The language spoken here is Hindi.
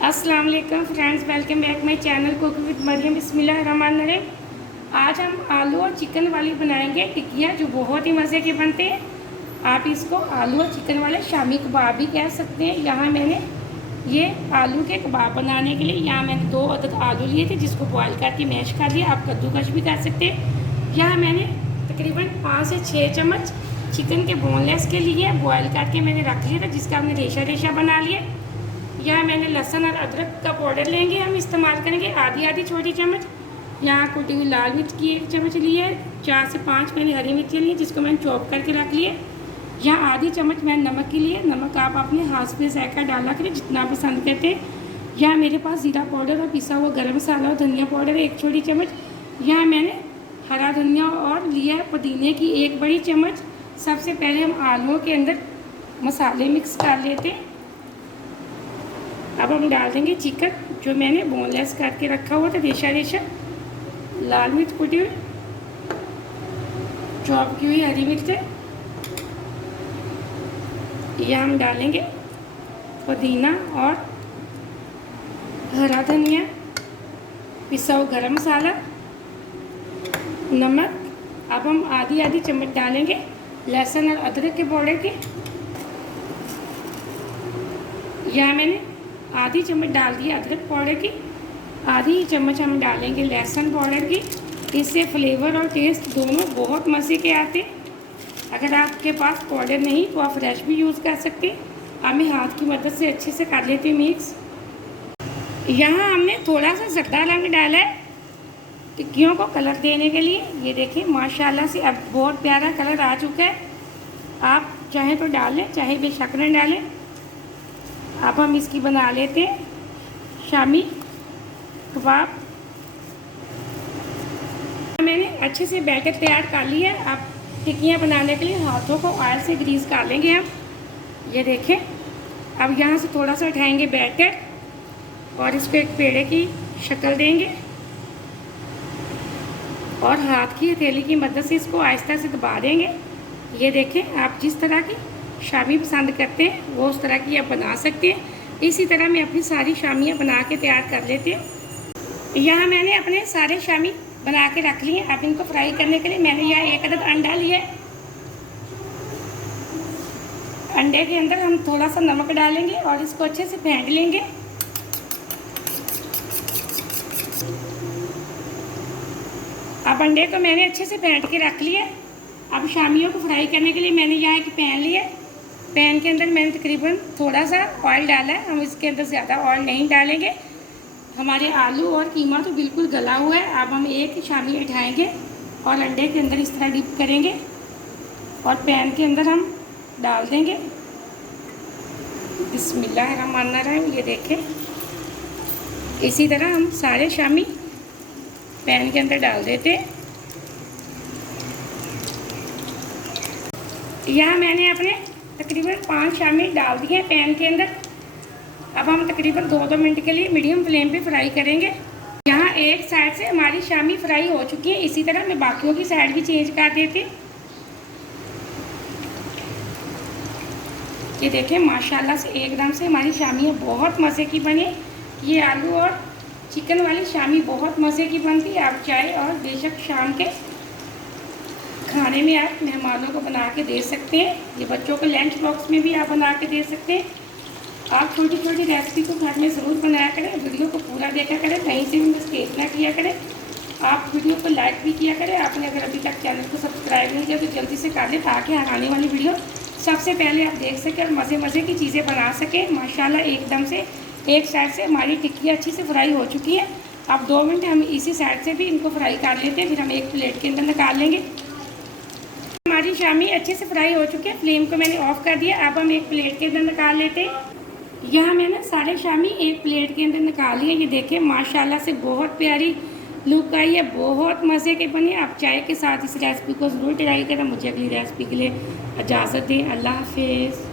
अस्सलाम वालेकुम friends, welcome back my channel cook with Maryam. बिस्मिल्लाहिर्रहमानिर्रहीम। आज हम आलू और चिकन वाली बनाएंगे टिक्कियाँ जो बहुत ही मज़े के बनते हैं। आप इसको आलू और चिकन वाले शामी कबाब भी कह सकते हैं। यहाँ मैंने ये आलू के कबाब बनाने के लिए यहाँ मैंने 2 अदद आलू लिए थे जिसको बॉयल करके मैश कर दिया। आप कद्दूकश भी कर सकते हैं। यहाँ मैंने तकरीबन 5 से 6 चम्मच चिकन के बोनलेस के लिए बॉयल करके मैंने रख लिया था, जिसका हमने रेशा रेशा बना लिया। यहाँ मैंने लहसुन और अदरक का पाउडर लेंगे, हम इस्तेमाल करेंगे आधी आधी छोटी चम्मच। यहाँ कुटी हुई लाल मिर्च की 1 चम्मच ली है। 4 से 5 मैंने हरी मिर्ची ली है जिसको मैंने चॉप करके रख लिया। यहाँ आधी चम्मच मैंने नमक की लिए। नमक आप अपने हाथ पे जायका डाला करें जितना पसंद करते हैं। यहाँ मेरे पास ज़ीरा पाउडर और पिसा हुआ गरम मसाला और धनिया पाउडर है 1 छोटी चम्मच। यहाँ मैंने हरा धनिया और लिया है पुदीने की 1 बड़ी चम्मच। सबसे पहले हम आलूओं के अंदर मसाले मिक्स कर लेते हैं। अब हम डाल देंगे चिकन जो मैंने बोनलेस करके रखा हुआ था रेशा रेशा। लाल मिर्च कुटी हुई, चॉप की हुई हरी मिर्च है। यह हम डालेंगे पुदीना और हरा धनिया, पिसा हुआ गरम मसाला, नमक। अब हम आधी आधी चम्मच डालेंगे लहसुन और अदरक के पाउडर के। यहाँ मैंने आधी चम्मच डाल दी अदरक पाउडर की। आधी चम्मच हम डालेंगे लहसुन पाउडर की। इससे फ्लेवर और टेस्ट दोनों बहुत मज़े के आते हैं। अगर आपके पास पाउडर नहीं तो आप फ्रेश भी यूज़ कर सकते हैं। अब मैं हाथ की मदद से अच्छे से कर लेती हूँ मिक्स। यहाँ हमने थोड़ा सा ज़र्दा रंग डाला है टिक्कियों को कलर देने के लिए। ये देखिए माशाल्लाह से अब बहुत प्यारा कलर आ चुका है। आप चाहें तो डालें, चाहे बेशक न डालें। अब हम इसकी बना लेते हैं शामी कबाब। मैंने अच्छे से बैटर तैयार कर लिया। अब टिक्कियाँ बनाने के लिए हाथों को ऑयल से ग्रीस कर लेंगे हम। ये देखें, अब यहाँ से थोड़ा सा उठाएंगे बैटर और इसको एक पेड़े की शक्ल देंगे और हाथ की हथेली की मदद से इसको आहिस्ता से दबा देंगे। ये देखें, आप जिस तरह की शामी पसंद करते हैं वो उस तरह की आप बना सकते हैं। इसी तरह मैं अपनी सारी शामियाँ बना के तैयार कर लेती हूँ। यहाँ मैंने अपने सारे शामी बना के रख लिए। अब इनको फ्राई करने के लिए मैंने यहाँ 1 अदद अंडा लिया है। अंडे के अंदर हम थोड़ा सा नमक डालेंगे और इसको अच्छे से फेंट लेंगे। अब अंडे को मैंने अच्छे से फेंट के रख लिया। अब शामियों को फ्राई करने के लिए मैंने यहाँ एक पैन लिया। पैन के अंदर मैंने तकरीबन थोड़ा सा ऑयल डाला है। हम इसके अंदर ज़्यादा ऑयल नहीं डालेंगे। हमारे आलू और कीमा तो बिल्कुल गला हुआ है। अब हम एक शामी उठाएंगे और अंडे के अंदर इस तरह डिप करेंगे और पैन के अंदर हम डाल देंगे। बिस्मिल्लाहिर्रहमानिर्रहीम। ये देखें, इसी तरह हम सारे शामी पैन के अंदर डाल देते हैं। यहाँ मैंने अपने तकरीबन 5 शामी डाल दिए पैन के अंदर। अब हम तकरीबन 2-2 मिनट के लिए मीडियम फ्लेम पे फ्राई करेंगे। यहाँ एक साइड से हमारी शामी फ्राई हो चुकी है। इसी तरह मैं बाकियों की साइड भी चेंज कर देती हूँ। ये देखें माशाल्लाह से एकदम से हमारी शामियाँ बहुत मज़े की बनी। ये आलू और चिकन वाली शामी बहुत मज़े की बनती है। आप चाय और बेशक शाम के खाने में आप मेहमानों को बना के दे सकते हैं। ये बच्चों को लंच बॉक्स में भी आप बना के दे सकते हैं। आप छोटी छोटी रेसिपी को घर में ज़रूर बनाया करें। वीडियो को पूरा देखा करें, कहीं से भी मिस्टेक ना किया करें। आप वीडियो को लाइक भी किया करें। आपने अगर अभी तक चैनल को सब्सक्राइब नहीं किया तो जल्दी से कर लें ताकि आने वाली वीडियो सबसे पहले आप देख सकें और मज़े मज़े की चीज़ें बना सकें। माशाल्लाह एकदम से एक साइड से हमारी टिक्कियाँ अच्छी से फ्राई हो चुकी है। अब 2 मिनट हम इसी साइड से भी इनको फ्राई कर लेते हैं, फिर हम एक प्लेट के अंदर निकाल लेंगे। हमारी शामी अच्छे से फ्राई हो चुके हैं। फ्लेम को मैंने ऑफ कर दिया। अब हम एक प्लेट के अंदर निकाल लेते हैं। यहाँ मैंने सारे शामी एक प्लेट के अंदर निकाल लिए। ये देखें माशाल्लाह से बहुत प्यारी लुक आई है, बहुत मज़े के बने। आप चाय के साथ इस रेसिपी को ज़रूर ट्राई करें। मुझे अगली रेसिपी के लिए इजाज़त दें। अल्लाह हाफिज़।